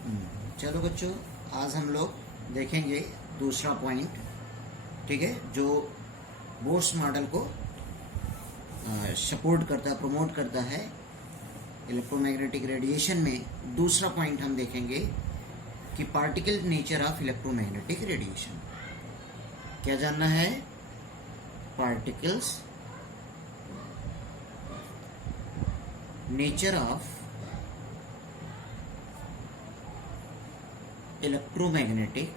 चलो बच्चों, आज हम लोग देखेंगे दूसरा पॉइंट। ठीक है, जो बोर्स मॉडल को सपोर्ट करता है, प्रमोट करता है इलेक्ट्रोमैग्नेटिक रेडिएशन में। दूसरा पॉइंट हम देखेंगे कि particle nature of electromagnetic radiation. क्या जानना है? Particles nature of electromagnetic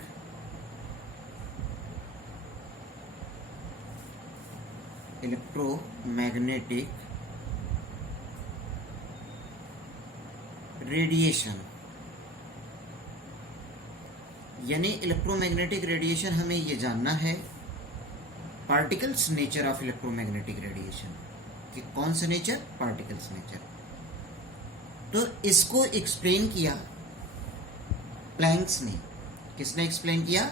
radiation. यानी इलेक्ट्रोमैग्नेटिक रेडिएशन हमें ये जानना है, particles nature of electromagnetic radiation कि कौन सा नेचर? Particles nature. तो इसको एक्सप्लेन किया प्लैंक्स ने। किसने एक्सप्लेन किया?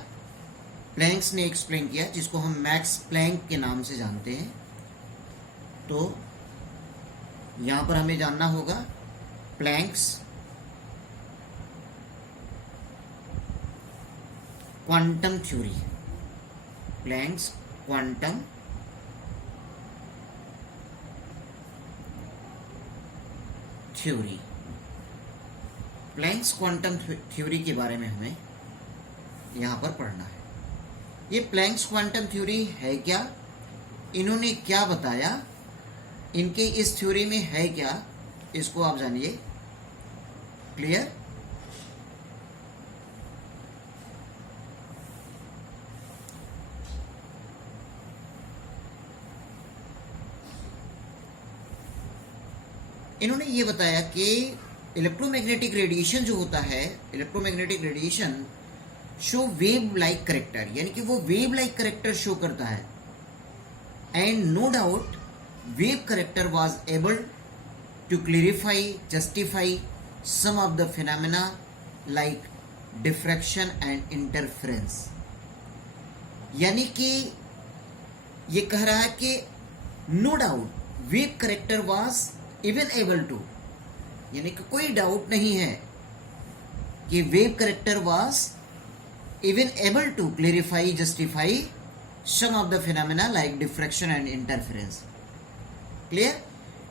प्लैंक्स ने एक्सप्लेन किया, जिसको हम मैक्स प्लैंक के नाम से जानते हैं। तो यहां पर हमें जानना होगा Planck's quantum theory. Planck's quantum theory. Planck's quantum theory के बारे में हमें यहां पर पढ़ना है। ये प्लैंक्स क्वांटम थ्योरी है क्या? इन्होंने क्या बताया? इनके इस थ्योरी में है क्या? इसको आप जानिए। क्लियर? इन्होंने ये बताया कि इलेक्ट्रोमैग्नेटिक रेडिएशन जो होता है, electromagnetic radiation show wave like character, यानी कि वो वेव लाइक करेक्टर शो करता है। And no doubt wave character was able to clarify, justify some of the phenomena like diffraction and interference. यानी कि ये कह रहा है कि no doubt wave character was even able to, यानी कि कोई डाउट नहीं है कि wave character was even able to clarify, justify some of the phenomena like diffraction and interference. Clear?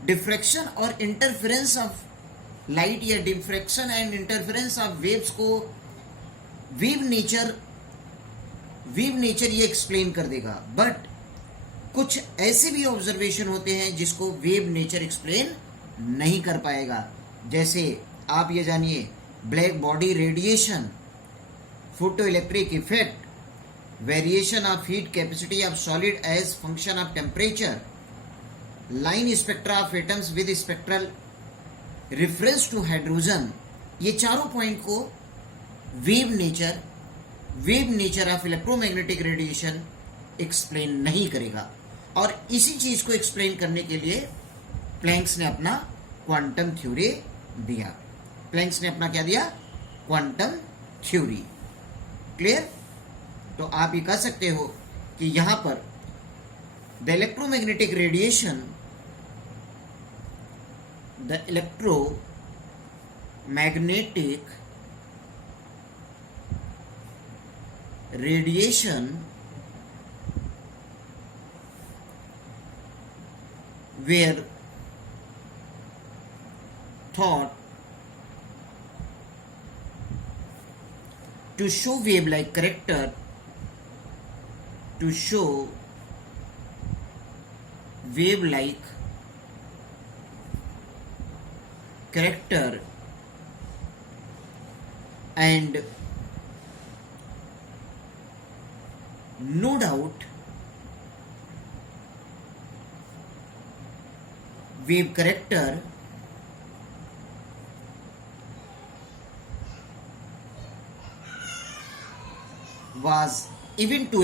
Diffraction और इंटरफेरेंस ऑफ लाइट या diffraction and interference of waves को wave nature ये एक्सप्लेन कर देगा। बट कुछ ऐसे भी ऑब्जर्वेशन होते हैं जिसको वेव नेचर एक्सप्लेन नहीं कर पाएगा। जैसे आप ये जानिए, black body radiation, photo electric effect, variation of heat capacity of solid as function of temperature, line spectra of atoms with spectral reference to hydrogen. ये चारों पॉइंट को wave nature of electromagnetic radiation explain नहीं करेगा। और इसी चीज को explain करने के लिए प्लैंक्स ने अपना क्वांटम थ्योरी दिया। प्लैंक्स ने अपना क्या दिया? Quantum theory. क्लियर? तो आप ये कह सकते हो कि यहां पर the electromagnetic radiation, the electromagnetic radiation were thought to show wave-like character, and no doubt wave character was even to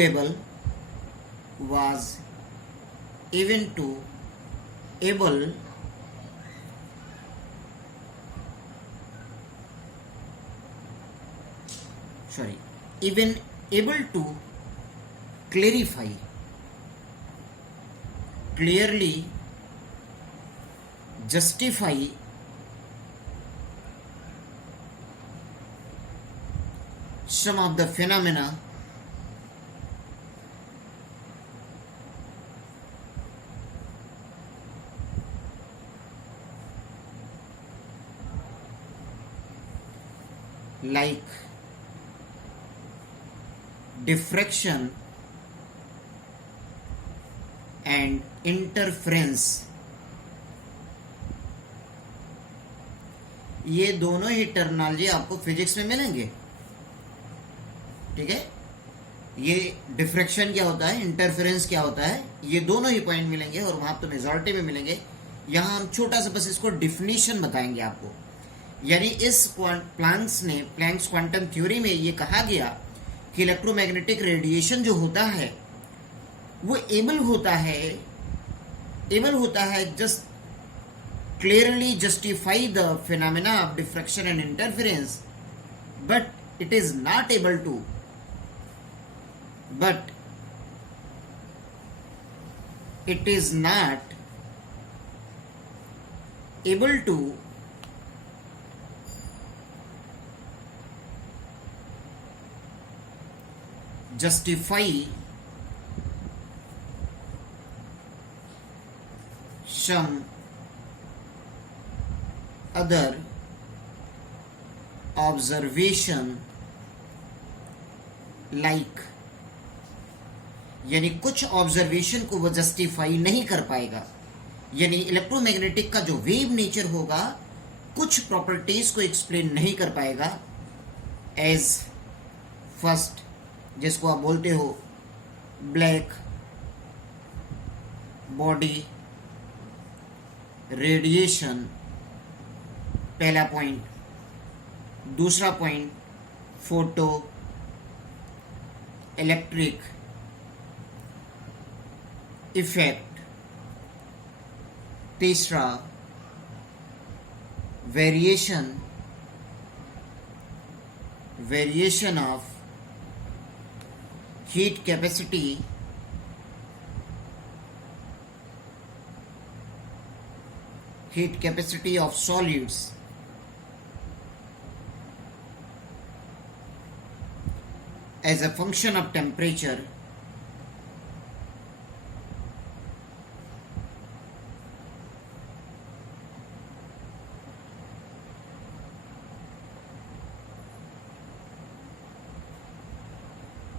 able to clarify, clearly justify some of the phenomena like diffraction and interference, ये दोनों ही terminology आपको physics में मिलेंगे. ठीक है, ये diffraction क्या होता है, इंटरफेरेंस क्या होता है, ये दोनों ही पॉइंट मिलेंगे और वहां तो मेजॉरिटी में मिलेंगे. यहां हम छोटा सा बस इसको डिफिनीशन बताएंगे आपको. यानी इस प्लैंक्स क्वांटम थ्योरी में ये कहा गया कि इलेक्ट्रोमैग्नेटिक रेडिएशन जो होता है वो एबल होता है just clearly justify the phenomena of diffraction and interference, but it is not able to justify some other observation like, यानी कुछ ऑब्जर्वेशन को वो जस्टिफाई नहीं कर पाएगा. यानी इलेक्ट्रोमैग्नेटिक का जो वेव नेचर होगा कुछ प्रॉपर्टीज को एक्सप्लेन नहीं कर पाएगा. एज फर्स्ट, जिसको आप बोलते हो ब्लैक बॉडी रेडिएशन, पहला पॉइंट. दूसरा पॉइंट फोटो इलेक्ट्रिक इफेक्ट. तीसरा variation of heat capacity of solids as a function of temperature.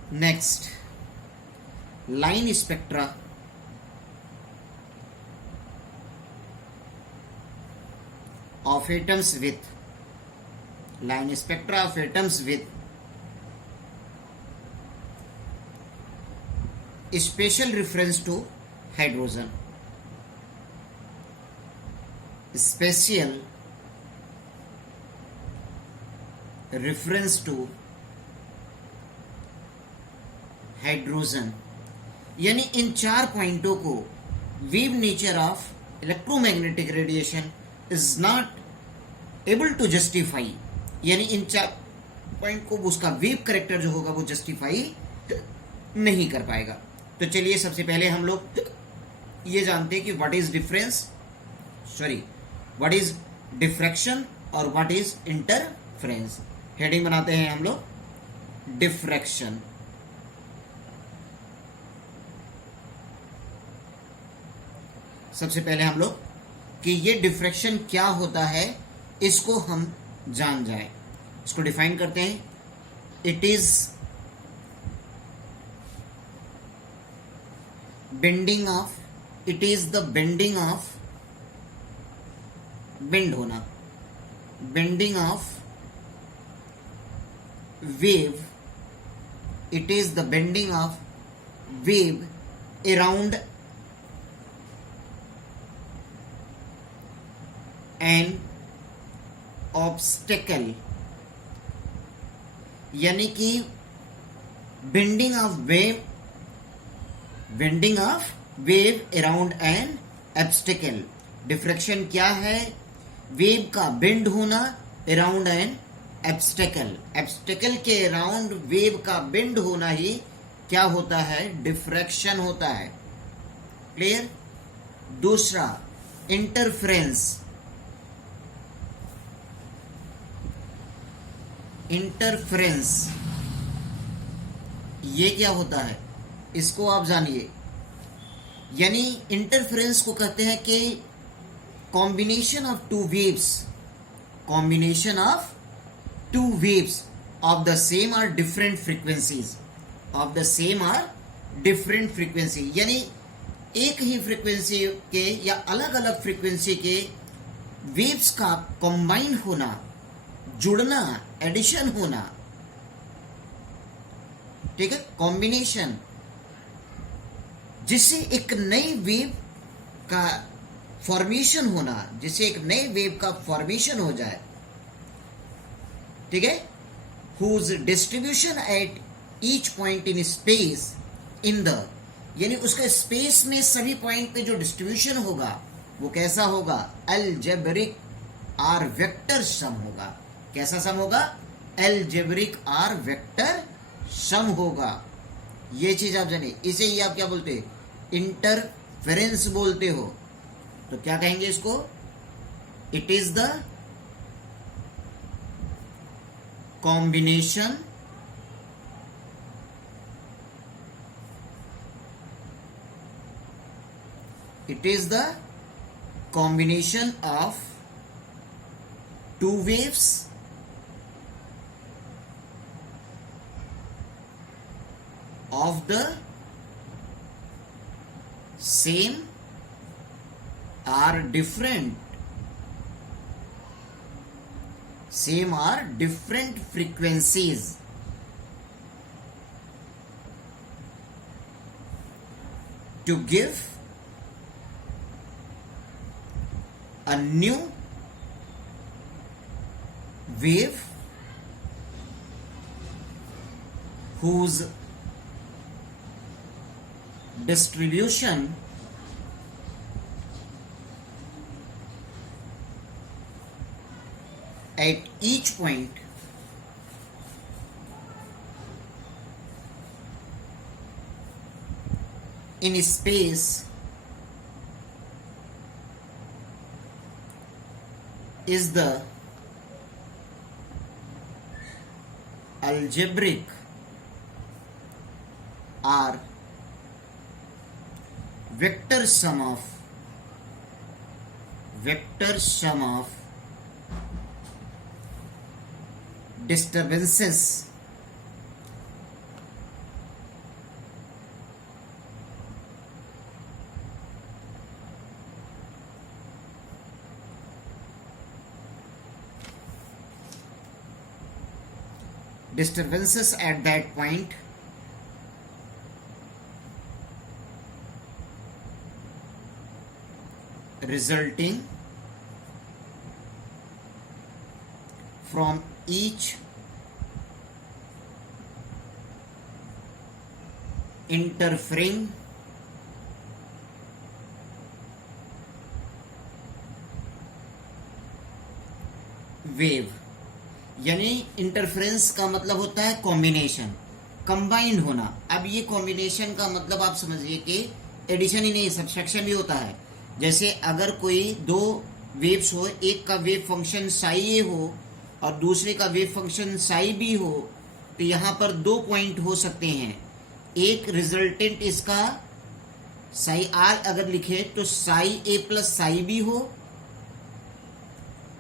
Next, line spectra of atoms with special reference to hydrogen. Special reference to hydrogen. यानी इन चार पॉइंटों को wave nature of electromagnetic radiation is not able to justify. यानी इन चार point को उसका वेव करेक्टर जो होगा वो जस्टिफाई नहीं कर पाएगा. तो चलिए सबसे पहले हम लोग ये जानते हैं कि व्हाट इज डिफ्रैक्शन और व्हाट इज इंटरफेरेंस. हेडिंग बनाते हैं हम लोग डिफ्रैक्शन. सबसे पहले हम लोग कि ये डिफ्रैक्शन क्या होता है इसको हम जान जाए. इसको डिफाइन करते हैं. It is bending of bend होना, bending of wave. It is the bending of wave around an obstacle. यानी कि bending of wave around an obstacle. Diffraction क्या है? वेव का बेंड होना अराउंड एन ऑब्स्टेकल. ऑब्स्टेकल के अराउंड वेव का bend होना ही क्या होता है? डिफ्रैक्शन होता है. क्लियर? दूसरा इंटरफेरेंस. इंटरफेरेंस ये क्या होता है इसको आप जानिए। यानी इंटरफेरेंस को कहते हैं कि combination of two waves, combination of two waves of the same और different frequencies, of the same और डिफरेंट फ्रीक्वेंसी, यानी एक ही फ्रीक्वेंसी के या अलग अलग फ्रीक्वेंसी के वेव्स का कंबाइन होना, जुड़ना, एडिशन होना, ठीक है, कॉम्बिनेशन, जिससे एक नई वेव का फॉर्मेशन होना, जिससे एक नए वेव का फॉर्मेशन हो जाए, ठीक है, whose distribution at each point in space in the, यानी उसका स्पेस में सभी पॉइंट पे जो डिस्ट्रीब्यूशन होगा वो कैसा होगा, अलजेब्रिक आर वेक्टर सम होगा। कैसा सम होगा, अलजेब्रिक आर वेक्टर सम होगा। ये चीज आप जानिए, इसे ही आप क्या बोलते हैं, इंटरफेरेंस बोलते हो। तो क्या कहेंगे इसको, it is the combination it is the combination of two waves of the same or different, same or different frequencies to give a new wave whose distribution at each point in space is the algebraic or vector sum of disturbances at that point resulting from each interfering wave। यानी interference का मतलब होता है combination, combine होना। अब ये combination का मतलब आप समझिए कि एडिशन ही नहीं, सब्सट्रैक्शन भी होता है। जैसे अगर कोई दो वेव्स हो, एक का वेव फंक्शन साई ए हो और दूसरे का वेव फंक्शन साई बी हो, तो यहाँ पर दो पॉइंट हो सकते हैं। एक रिजल्टेंट इसका साई आर अगर लिखे तो Sai A plus psi B हो,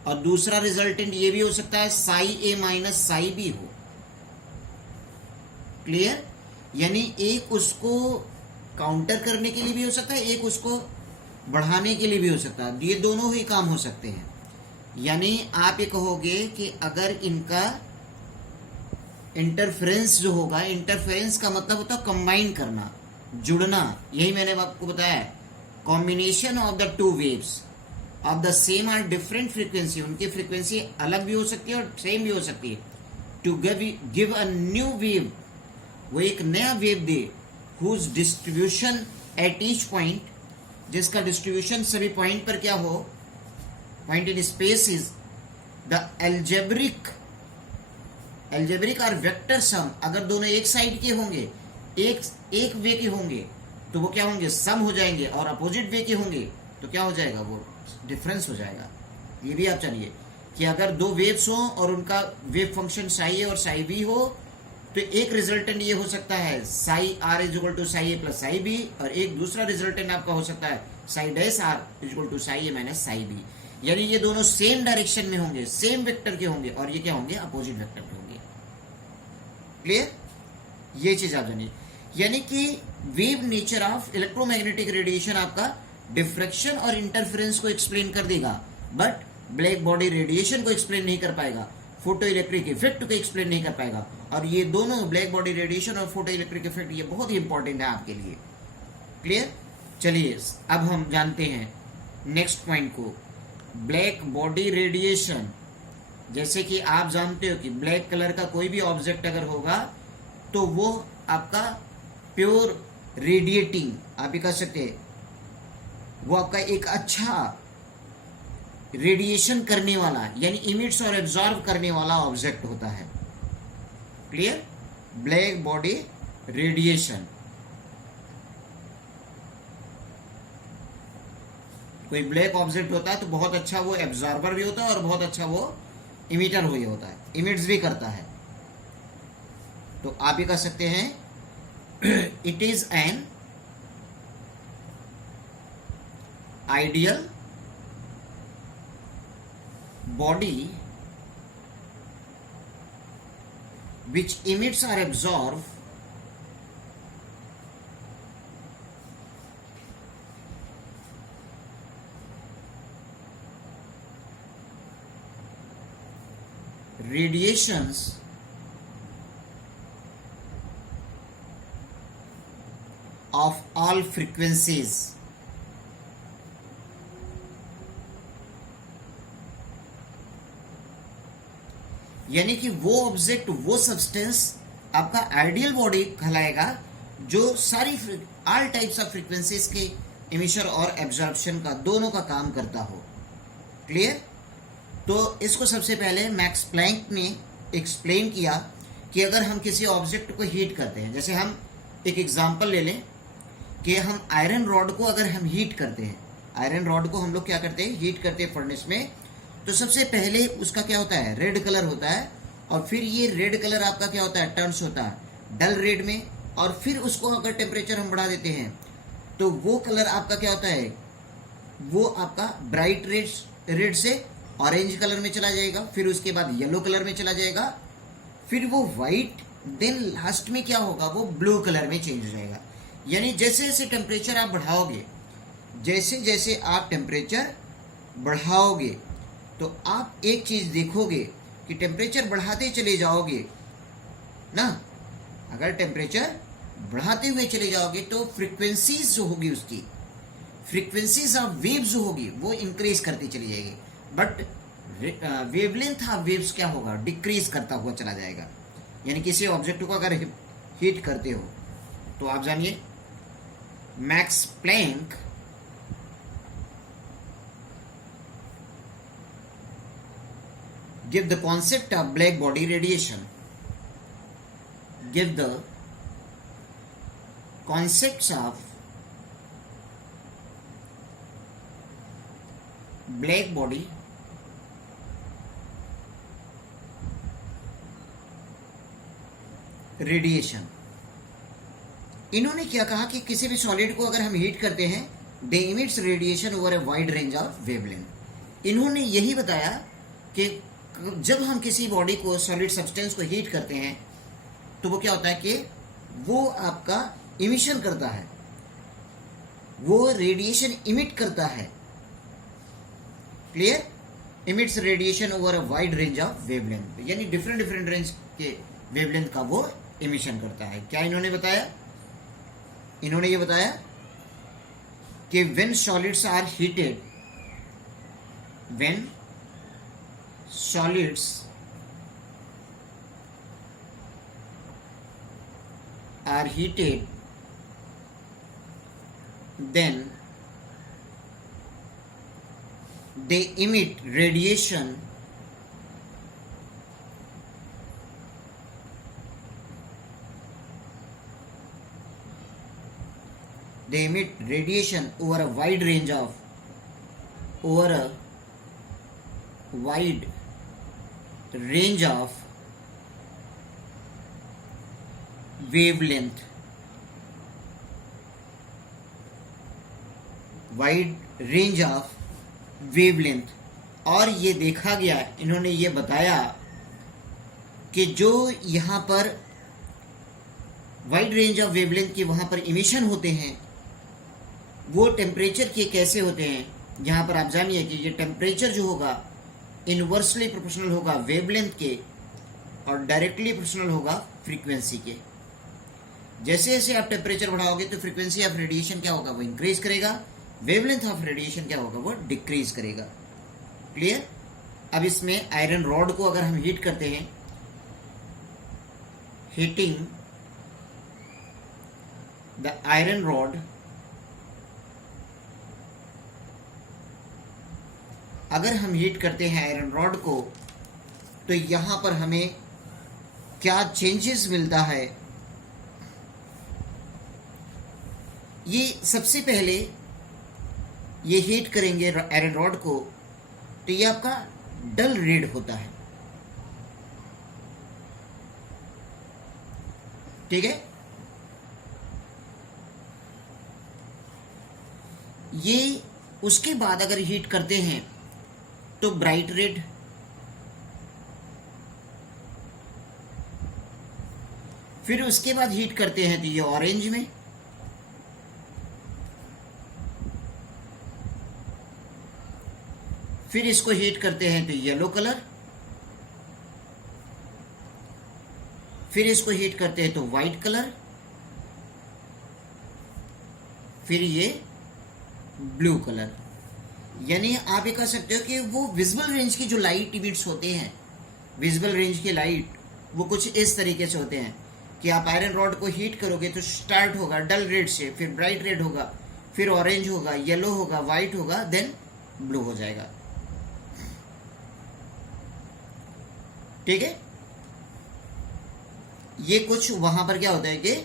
और दूसरा रिजल्टेंट ये भी हो सकता है Sai A minus psi B हो। क्लियर? यानी एक उसको काउंटर करने के लिए भी हो सकता है, एक उसको बढ़ाने के लिए भी हो सकता है। ये दोनों ही काम हो सकते हैं। यानी आप ये कहोगे कि अगर इनका इंटरफेरेंस जो होगा, इंटरफेरेंस का मतलब होता है कंबाइन करना, जुड़ना। यही मैंने आपको बताया, combination of the two waves of the same और डिफरेंट फ्रीक्वेंसी। उनकी फ्रीक्वेंसी अलग भी हो सकती है और सेम भी हो सकती है। To give a new wave, वो एक नया वेव दे, whose distribution at each point, जिसका डिस्ट्रीब्यूशन सभी पॉइंट पर क्या हो, point in space is the algebraic और वेक्टर सम। अगर दोनों एक साइड के होंगे, एक वे के होंगे, तो वो क्या होंगे, सम हो जाएंगे। और अपोजिट वे के होंगे तो क्या हो जाएगा, वो डिफरेंस हो जाएगा। ये भी आप जानिए कि अगर दो वेव्स हो और उनका वेव फंक्शन साई ए और साई बी हो, तो एक रिजल्टेंट ये हो सकता है psi R is equal to psi A plus psi B, और एक दूसरा रिजल्टेंट आपका हो सकता है psi dash R is equal to psi A minus psi B. यानी ये दोनों सेम डायरेक्शन में होंगे, सेम वेक्टर के होंगे, और ये क्या होंगे, अपोजिट वेक्टर के होंगे। क्लियर? ये चीज आप जानिए। यानी कि wave nature of electromagnetic radiation आपका डिफ्रैक्शन और इंटरफेरेंस को एक्सप्लेन कर देगा, बट ब्लैक बॉडी रेडिएशन को एक्सप्लेन नहीं कर पाएगा, फोटो इलेक्ट्रिक इफेक्ट को एक्सप्लेन नहीं कर पाएगा। और ये दोनों ब्लैक बॉडी रेडिएशन और फोटो इलेक्ट्रिक इफेक्ट ये बहुत ही इंपॉर्टेंट है आपके लिए। क्लियर? चलिए अब हम जानते हैं नेक्स्ट पॉइंट को, ब्लैक बॉडी रेडिएशन। जैसे कि आप जानते हो कि ब्लैक कलर का कोई भी ऑब्जेक्ट अगर होगा तो वो आपका प्योर रेडिएटिंग, आप भी कह सकते हैं, वो आपका एक अच्छा रेडिएशन करने वाला यानी इमिट्स और एब्जॉर्ब करने वाला ऑब्जेक्ट होता है। क्लियर? Black body radiation. कोई ब्लैक ऑब्जेक्ट होता है तो बहुत अच्छा वो एब्जॉर्बर भी होता है और बहुत अच्छा वो इमिटर हुई होता है, इमिट्स भी करता है। तो आप भी कह सकते हैं it is an ideal body which emits or absorb radiations of all frequencies। यानी कि वो ऑब्जेक्ट, वो सब्सटेंस आपका आइडियल बॉडी कहलाएगा जो सारी ऑल टाइप्स ऑफ फ्रीक्वेंसीज के इमिशन और एब्जॉर्प्शन का दोनों का काम करता हो। क्लियर? तो इसको सबसे पहले मैक्स प्लैंक ने एक्सप्लेन किया कि अगर हम किसी ऑब्जेक्ट को हीट करते हैं, जैसे हम एक एग्जांपल ले लें कि हम आयरन रॉड को अगर हम हीट करते हैं, आयरन रॉड को हम लोग क्या करते हैं, हीट करते हैं फर्नेस में, तो सबसे पहले उसका क्या होता है, रेड कलर होता है, और फिर ये रेड कलर आपका क्या होता है, टर्न्स होता है डल रेड में, और फिर उसको अगर टेम्परेचर हम बढ़ा देते हैं तो वो कलर आपका क्या होता है, वो आपका ब्राइट रेड से ऑरेंज कलर में चला जाएगा, फिर उसके बाद येलो कलर में चला जाएगा, फिर वो व्हाइट, देन लास्ट में क्या होगा, वो ब्लू कलर में चेंज हो जाएगा। यानी जैसे जैसे टेम्परेचर आप बढ़ाओगे, जैसे जैसे आप टेम्परेचर बढ़ाओगे तो आप एक चीज देखोगे कि टेम्परेचर बढ़ाते चले जाओगे ना, अगर टेम्परेचर बढ़ाते हुए चले जाओगे तो फ्रीक्वेंसीज जो होगी, उसकी फ्रीक्वेंसीज ऑफ वेव्स जो होगी वो इंक्रीज करती चली जाएगी, बट वेवलेंथ ऑफ वेव्स क्या होगा, डिक्रीज करता हुआ चला जाएगा। यानी किसी ऑब्जेक्ट को अगर हीट करते हो तो आप जानिए Max Planck give the concept of black body radiation, give the concepts of black body radiation। इन्होंने क्या कहा कि किसी भी सॉलिड को अगर हम हीट करते हैं, they emits radiation over a wide range of wavelength. इन्होंने यही बताया कि जब हम किसी बॉडी को, सॉलिड सब्सटेंस को हीट करते हैं तो वो क्या होता है कि वो आपका इमिशन करता है, वो रेडिएशन इमिट करता है। Clear? Emits radiation over a wide range of wavelength, यानी डिफरेंट डिफरेंट रेंज के वेवलेंथ का वो इमिशन करता है। क्या इन्होंने बताया? इन्होंने ये बताया कि when solids are heated, when solids are heated, then they emit radiation over a wide range of, over a wide range of wavelength, wide range of wavelength. और ये देखा गया, इन्होंने ये बताया कि जो यहाँ पर वाइड रेंज ऑफ वेवलेंथ के वहाँ पर इमिशन होते हैं वो टेम्परेचर के कैसे होते हैं। यहाँ पर आप जानिए कि ये टेम्परेचर जो होगा इनवर्सली प्रोपोर्शनल होगा वेवलेंथ के और डायरेक्टली प्रोपोर्शनल होगा फ्रीक्वेंसी के। जैसे जैसे आप टेम्परेचर बढ़ाओगे तो फ्रीक्वेंसी ऑफ रेडिएशन क्या होगा, वो इंक्रीज करेगा, वेवलेंथ ऑफ रेडिएशन क्या होगा, वो डिक्रीज करेगा। क्लियर। अब इसमें आयरन रॉड को अगर हम हीट करते हैं, हीटिंग द आयरन रॉड, अगर हम हीट करते हैं आयरन रॉड को तो यहां पर हमें क्या चेंजेस मिलता है। ये सबसे पहले ये हीट करेंगे आयरन रॉड को तो ये आपका डल रेड होता है, ठीक है। ये उसके बाद अगर हीट करते हैं तो ब्राइट रेड, फिर उसके बाद हीट करते हैं तो ये ऑरेंज में, फिर इसको हीट करते हैं तो येलो कलर, फिर इसको हीट करते हैं तो व्हाइट कलर, फिर ये ब्लू कलर। यानी आप ये कह सकते हो कि वो विजिबल रेंज की जो लाइट इमिट्स होते हैं, विजिबल रेंज की लाइट वो कुछ इस तरीके से होते हैं कि आप आयरन रॉड को हीट करोगे तो स्टार्ट होगा डल रेड से, फिर ब्राइट रेड होगा, फिर ऑरेंज होगा, येलो होगा, व्हाइट होगा, देन ब्लू हो जाएगा, ठीक है। ये कुछ वहां पर क्या होता है कि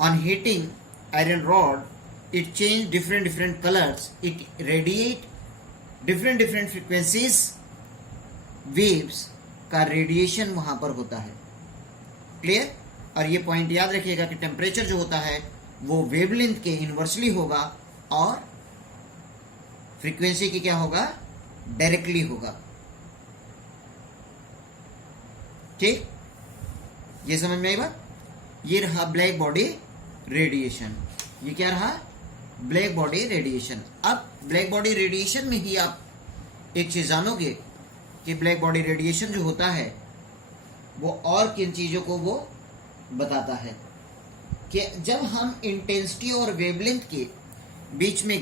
on heating iron rod it change different colors, it radiate different frequencies, waves का रेडिएशन वहां पर होता है। क्लियर। और ये पॉइंट याद रखिएगा कि टेम्परेचर जो होता है वो वेवलेंथ के इनवर्सली होगा और फ्रीक्वेंसी की क्या होगा, डायरेक्टली होगा, ठीक। ये समझ में आई बात। ये रहा ब्लैक बॉडी रेडिएशन, ये क्या रहा, ब्लैक बॉडी रेडिएशन। अब ब्लैक बॉडी रेडिएशन में ही आप एक चीज जानोगे कि ब्लैक बॉडी रेडिएशन जो होता है वो और किन चीजों को वो बताता है कि जब हम इंटेंसिटी और वेवलेंथ के बीच में